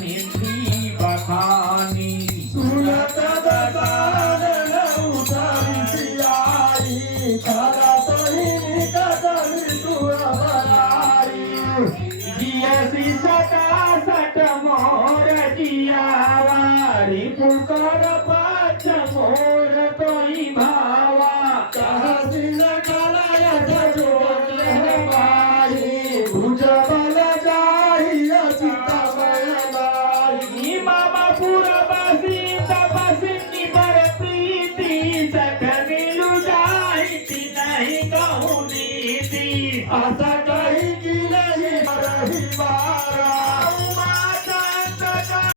निधी बखानी सुलत दसान उतरी आई घरात निकटली तुळवराई जियसी सटासट मोर जियावारी पुकार पाच मोर तोई भा